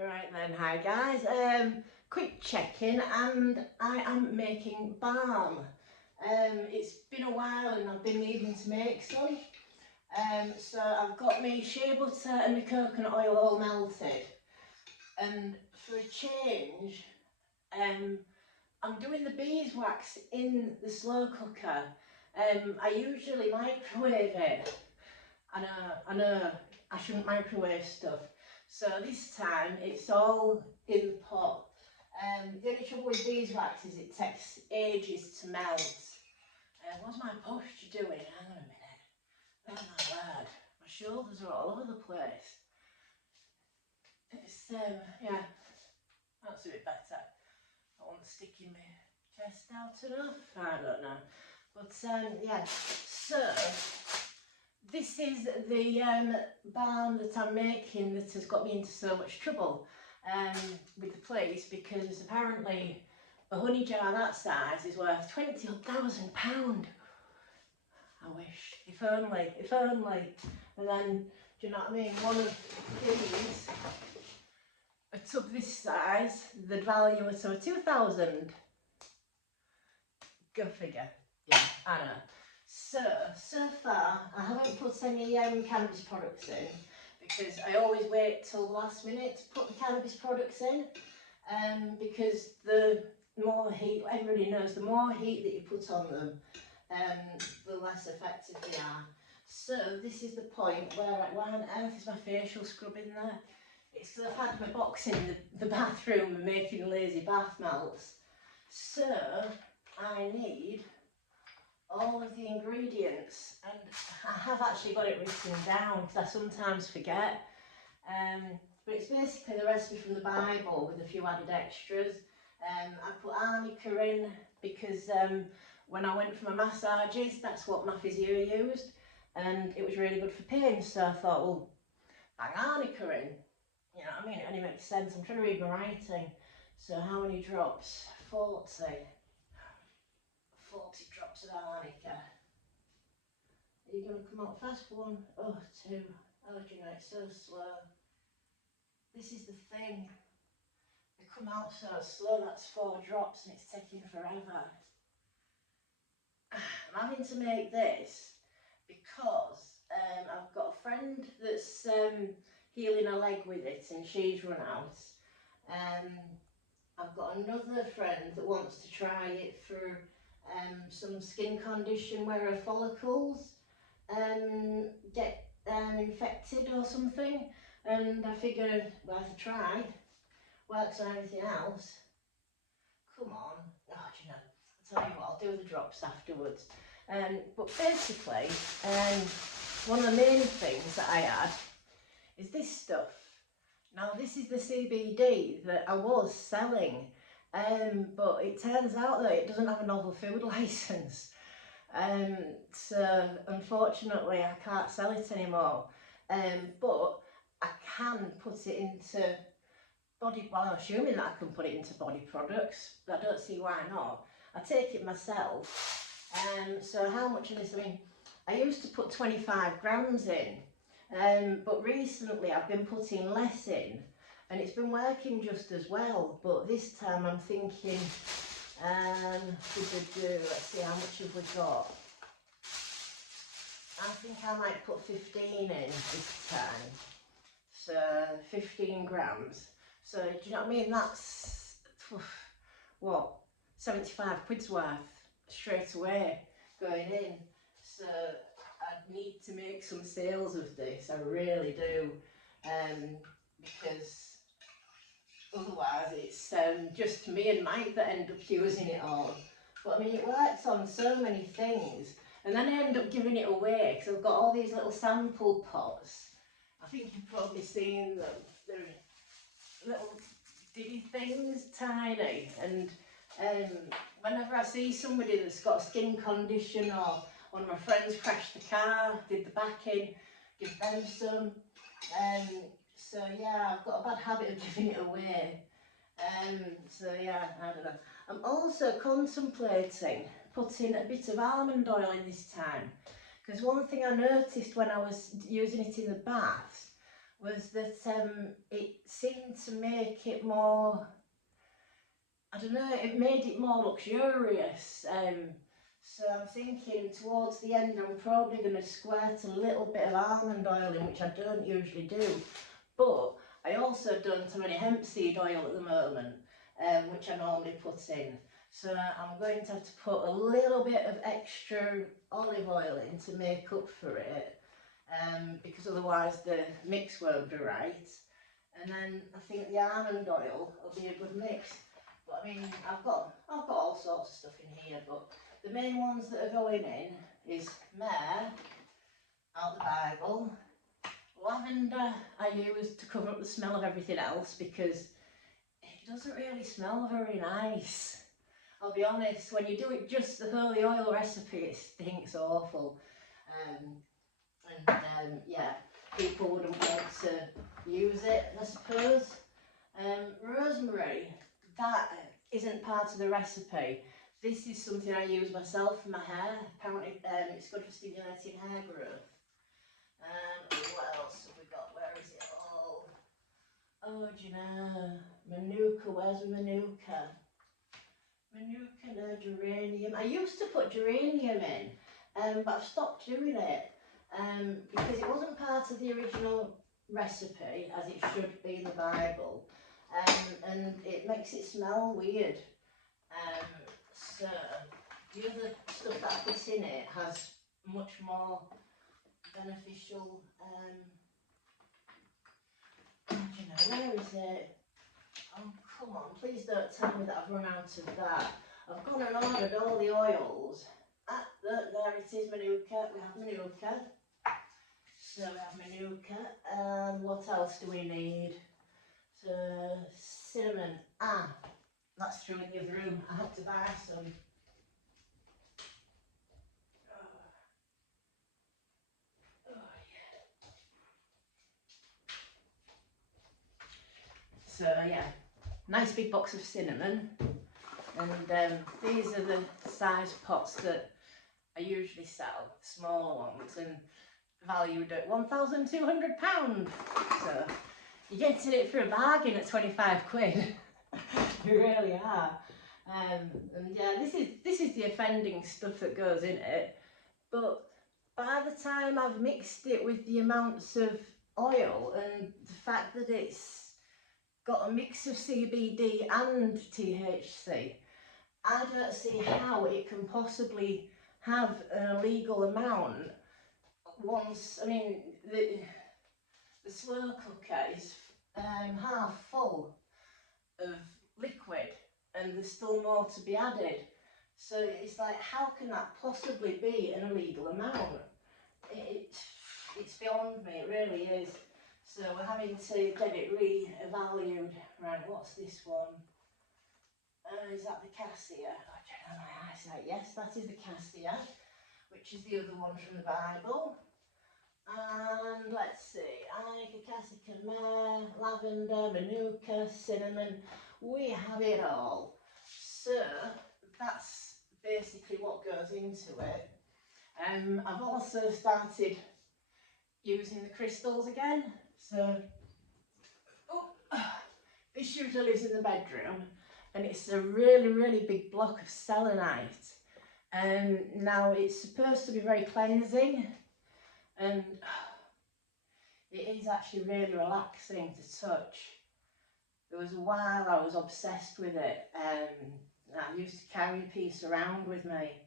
Alright then, hi guys. Quick check-in, and I am making balm. It's been a while and I've been needing to make some. So I've got my shea butter and my coconut oil all melted. And for a change, I'm doing the beeswax in the slow cooker. I usually microwave it. I know, I shouldn't microwave stuff. So this time it's all in the pot. The only trouble with beeswax is it takes ages to melt. What's my posture doing? Hang on a minute. Oh my word, my shoulders are all over the place. It's, yeah, that's a bit better. I want sticking my chest out enough. I don't know. But yeah, so this is the balm that I'm making that has got me into so much trouble with the place, because apparently a honey jar that size is worth £20,000. I wish, if only, if only. And then, do you know what I mean? One of these, a tub this size, the value is so 2,000. Go figure. Yeah, I know. So far I haven't put any cannabis products in, because I always wait till the last minute to put the cannabis products in, because the more heat, everybody knows, the more heat that you put on them, the less effective they are. So this is the point where, why on earth is my facial scrub in there? It's because I've had my box in the bathroom and making lazy bath melts. So I need all of the ingredients, and I have actually got it written down because I sometimes forget, but it's basically the recipe from the Bible with a few added extras. I put arnica in because when I went for my massages, that's what my physio used, and it was really good for pain, so I thought, well, bang arnica in, you know what I mean? It only makes sense. I'm trying to read my writing. So how many drops? 40 drops of arnica. Are you going to come out fast? 1, oh, 2. Oh, do you know, it's so slow. This is the thing. They come out so slow. That's 4 drops and it's taking forever. I'm having to make this because I've got a friend that's healing her leg with it and she's run out. I've got another friend that wants to try it for some skin condition where her follicles get infected or something, and I figured worth a try. Works on everything else. Come on. Oh, do you know, I'll tell you what, I'll do the drops afterwards. But basically, one of the main things that I add is this stuff. Now this is the CBD that I was selling, but it turns out that it doesn't have a novel food licence. So unfortunately I can't sell it anymore, but I can put it into body, well, I'm assuming that I can put it into body products, but I don't see why not. I take it myself. So how much of this, I mean, I used to put 25 grams in, but recently I've been putting less in, and it's been working just as well. But this time I'm thinking, let's see, how much have we got? I think I might put 15 in this time, so 15 grams. So do you know what I mean? That's, what, 75 quid's worth straight away going in. So I need to make some sales of this, I really do, because otherwise it's just me and Mike that end up using it all. But I mean, it works on so many things, and then I end up giving it away because I've got all these little sample pots. I think you've probably seen them. They're little diddy things, tiny, and whenever I see somebody that's got a skin condition, or one of my friends crashed the car, did the back in, give them some. So yeah, I've got a bad habit of giving it away. So yeah, I don't know. I'm also contemplating putting a bit of almond oil in this time, because one thing I noticed when I was using it in the bath was that it seemed to make it more, I don't know, it made it more luxurious. So I'm thinking towards the end I'm probably going to squirt a little bit of almond oil in, which I don't usually do. But I also don't have any hemp seed oil at the moment, which I normally put in. So I'm going to have to put a little bit of extra olive oil in to make up for it, because otherwise the mix won't be right. And then I think the almond oil will be a good mix. But I mean, I've got all sorts of stuff in here, but the main ones that are going in is myrrh, out the Bible. Lavender I use to cover up the smell of everything else because it doesn't really smell very nice. I'll be honest, when you do it just the holy oil recipe, it stinks awful. Yeah, people wouldn't want to use it, I suppose. Rosemary, that isn't part of the recipe. This is something I use myself for my hair. Apparently it's good for stimulating hair growth. What else have we got? Where is it all? Oh, do you know? Manuka, where's Manuka? Manuka, no, geranium. I used to put geranium in, but I've stopped doing it because it wasn't part of the original recipe, as it should be in the Bible, and it makes it smell weird. So the other stuff that I put in it has much more beneficial. I don't know, where is it? Oh, come on, please don't tell me that I've run out of that. I've gone and ordered all the oils. There it is, Manuka. We have Manuka. So we have Manuka. And what else do we need? So, cinnamon. That's true in the other room. I had to buy some. So yeah, nice big box of cinnamon, and these are the size pots that I usually sell, smaller ones, and valued at £1,200. So you're getting it for a bargain at 25 quid. You really are. And yeah, this is the offending stuff that goes in it. But by the time I've mixed it with the amounts of oil and the fact that it's got a mix of CBD and THC, I don't see how it can possibly have an illegal amount once, I mean, the slow cooker is half full of liquid and there's still more to be added. So it's like, how can that possibly be an illegal amount? It's beyond me, it really is. So we're having to get it re-evaluated. Right, what's this one? Is that the cassia? I don't know my eyesight. Yes, that is the cassia, which is the other one from the Bible. And let's see, Ica, cassia, myrrh, lavender, manuka, cinnamon. We have it all. So that's basically what goes into it. I've also started using the crystals again. So this usually lives in the bedroom, and it's a really big block of selenite. Now it's supposed to be very cleansing, and it is actually really relaxing to touch. There was a while I was obsessed with it. I used to carry a piece around with me,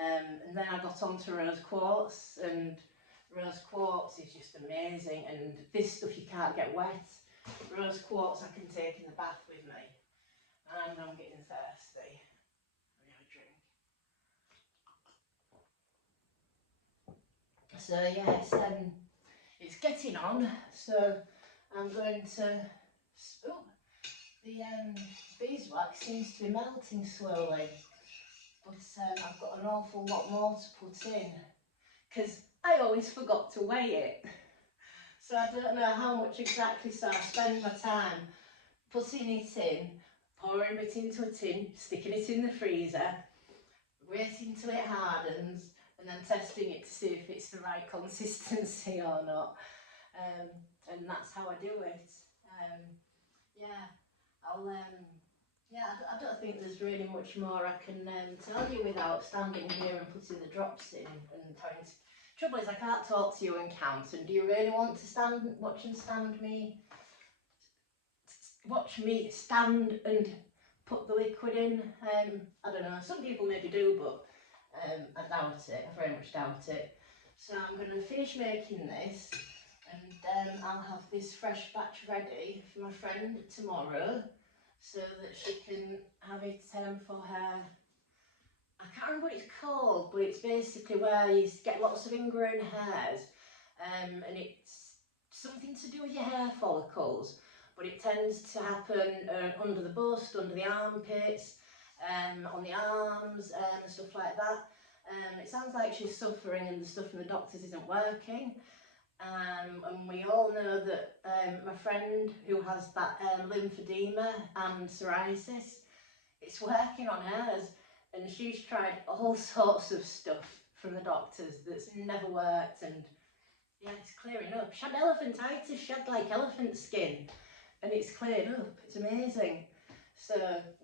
and then I got onto rose quartz, and rose quartz is just amazing, and this stuff you can't get wet. Rose quartz I can take in the bath with me, and I'm getting thirsty. Let me have a drink. So yeah, it's getting on, so I'm going to, the beeswax seems to be melting slowly, but I've got an awful lot more to put in, because I always forgot to weigh it. So I don't know how much exactly, so I spend my time putting it in, pouring it into a tin, sticking it in the freezer, waiting till it hardens, and then testing it to see if it's the right consistency or not. And that's how I do it. yeah, I don't think there's really much more I can tell you without standing here and putting the drops in and trying to. Trouble is, I can't talk to you and count. And do you really want to watch me stand and put the liquid in? I don't know. Some people maybe do, but I doubt it. I very much doubt it. So I'm going to finish making this, and I'll have this fresh batch ready for my friend tomorrow, so that she can have it for her. I can't remember what it's called, but it's basically where you get lots of ingrown hairs, and it's something to do with your hair follicles, but it tends to happen under the bust, under the armpits, on the arms, and stuff like that. It sounds like she's suffering and the stuff from the doctors isn't working. And we all know that my friend who has that lymphedema and psoriasis, it's working on hers, and she's tried all sorts of stuff from the doctors that's never worked, and yeah, it's clearing up. She had elephantitis, she had like elephant skin, and it's cleared up. It's amazing. So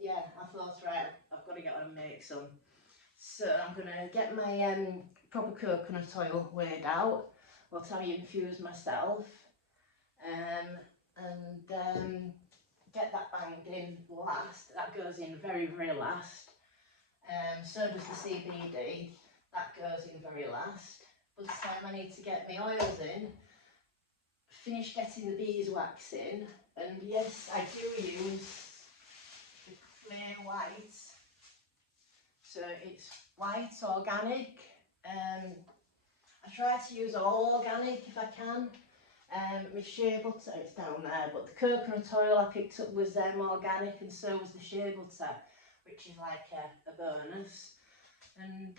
yeah, I thought, right, I've got to get on and make some. So I'm going to get my proper coconut oil weighed out, what I infuse myself, and get that banged in last. That goes in very, very last. So does the CBD. That goes in very last. But I need to get my oils in, finish getting the beeswax in, and yes, I do use the clear white. So it's white organic. I try to use all organic if I can. My shea butter, it's down there, but the coconut oil I picked up was organic, and so was the shea butter, which is like a bonus. And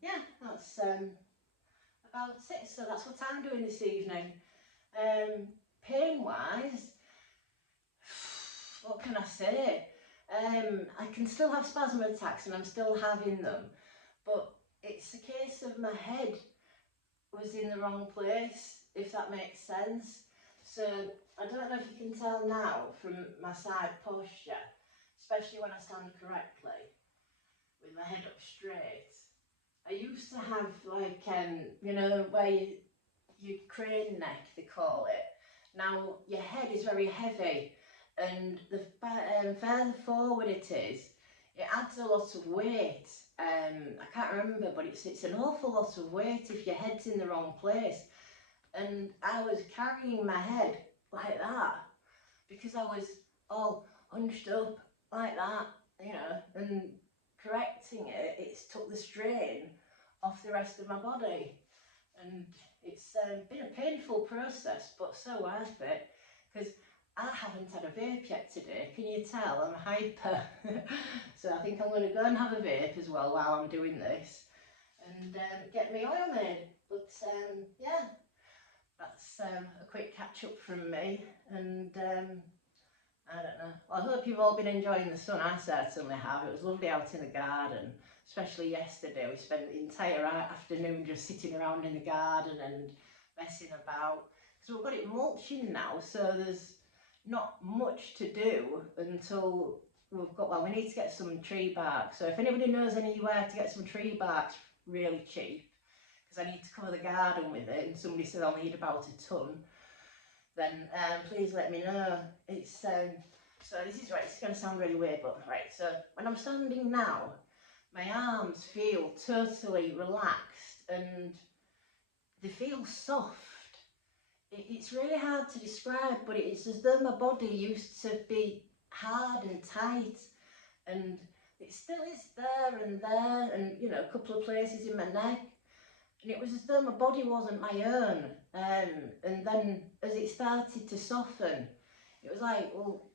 yeah, that's about it. So that's what I'm doing this evening. Pain wise, what can I say? I can still have spasm attacks, and I'm still having them, but it's a case of my head was in the wrong place, if that makes sense. So I don't know if you can tell now from my side posture, especially when I stand correctly with my head up straight. I used to have like you know, where you crane neck, they call it. Now your head is very heavy, and the further forward it is, it adds a lot of weight. I can't remember, but it's an awful lot of weight if your head's in the wrong place. And I was carrying my head like that because I was all hunched up like that, you know, and correcting it, it's took the strain off the rest of my body. And it's been a painful process, but so worth it, because I haven't had a vape yet today. Can you tell? I'm hyper. So I think I'm going to go and have a vape as well while I'm doing this, and get my oil made. But yeah, that's a quick catch up from me, and I don't know. Well, I hope you've all been enjoying the sun. I certainly have. It was lovely out in the garden, especially yesterday. We spent the entire afternoon just sitting around in the garden and messing about. Because we've got it mulching now, so there's not much to do until we've got, well, we need to get some tree bark. So if anybody knows anywhere to get some tree bark really cheap, because I need to cover the garden with it, and somebody said I'll need about a ton, then please let me know. It's so this is right, it's going to sound really weird, but right, so when I'm standing now, my arms feel totally relaxed and they feel soft. It's really hard to describe, but it's as though my body used to be hard and tight, and it still is there, and you know, a couple of places in my neck, and it was as though my body wasn't my own. And then as it started to soften, it was like, well,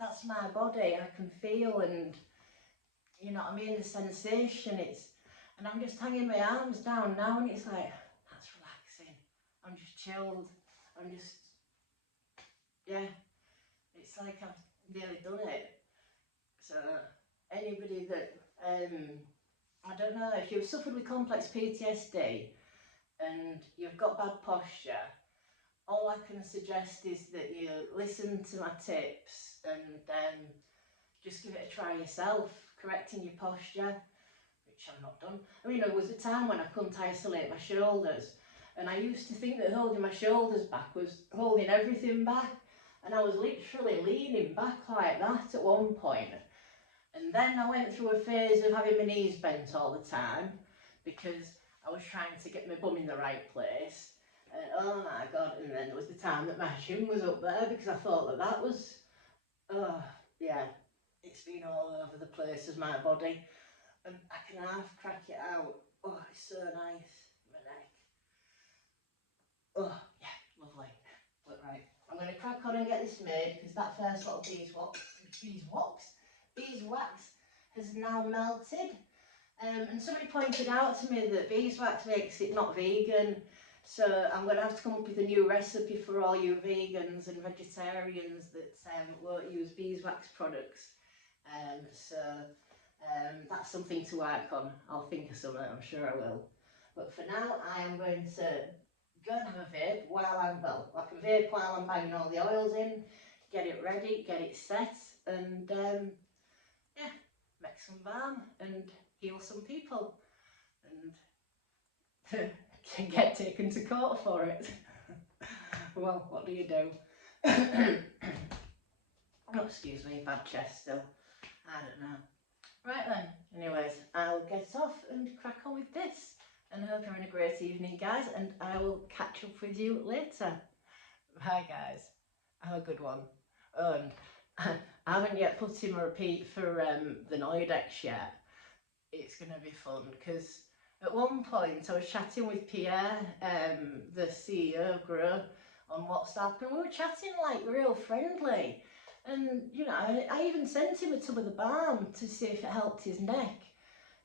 that's my body, I can feel, and you know what I mean, the sensation, and I'm just hanging my arms down now, and it's like, that's relaxing, I'm just chilled, I'm just, yeah, it's like I've nearly done it. So anybody that, I don't know, if you've suffered with complex PTSD and you've got bad posture, all I can suggest is that you listen to my tips and just give it a try yourself, correcting your posture, which I've not done. I mean, there was a time when I couldn't isolate my shoulders, and I used to think that holding my shoulders back was holding everything back, and I was literally leaning back like that at one point. And then I went through a phase of having my knees bent all the time because I was trying to get my bum in the right place. And oh my God, and then there was the time that my shin was up there because I thought that that was, oh yeah, it's been all over the place as my body. And I can half crack it out. Oh, it's so nice, my neck. Oh, yeah, lovely. But right, I'm going to crack on and get this made because that first little beeswax has now melted. And somebody pointed out to me that beeswax makes it not vegan. So I'm going to have to come up with a new recipe for all you vegans and vegetarians that won't use beeswax products. That's something to work on. I'll think of something, I'm sure I will. But for now, I am going to go and have a vape while I can vape while I'm banging all the oils in, get it ready, get it set, and yeah, make some balm and heal some people and get taken to court for it. Well, what do you do? Oh, excuse me, bad chest still. I don't know. Right then, anyways, I'll get off and crack on with this. And I hope you're having a great evening, guys, and I will catch up with you later. Bye, guys. Have a good one. And I haven't yet put in my repeat for the Noidex yet. It's going to be fun, because at one point I was chatting with Pierre, the CEO of Grow, on WhatsApp, and we were chatting like real friendly. And, you know, I even sent him a tub of the balm to see if it helped his neck.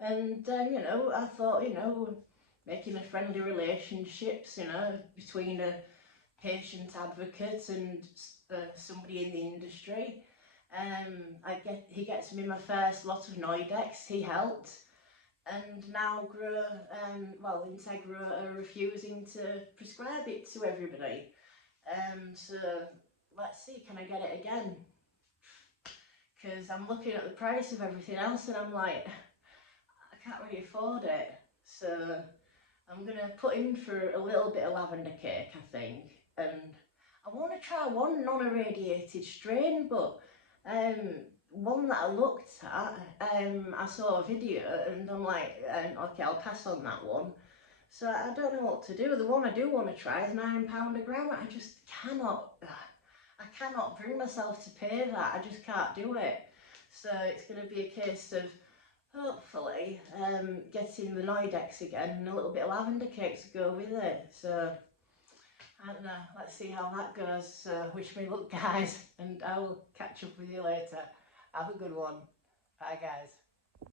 And, you know, I thought, you know, making a friendly relationships, you know, between a patient advocate and somebody in the industry. He gets me my first lot of Noidex, he helped. And now Grow, Integra are refusing to prescribe it to everybody. So let's see, can I get it again? Because I'm looking at the price of everything else and I'm like, I can't really afford it. So I'm going to put in for a little bit of lavender cake, I think. And I want to try one non-irradiated strain, but one that I looked at, I saw a video and I'm like, okay, I'll pass on that one. So I don't know what to do. The one I do want to try is £9 a gram. I just cannot, I cannot bring myself to pay that. I just can't do it. So it's going to be a case of hopefully getting the Noidex again and a little bit of lavender cake to go with it. So I don't know, let's see how that goes. So wish me luck, guys, and I will catch up with you later. Have a good one. Bye, guys.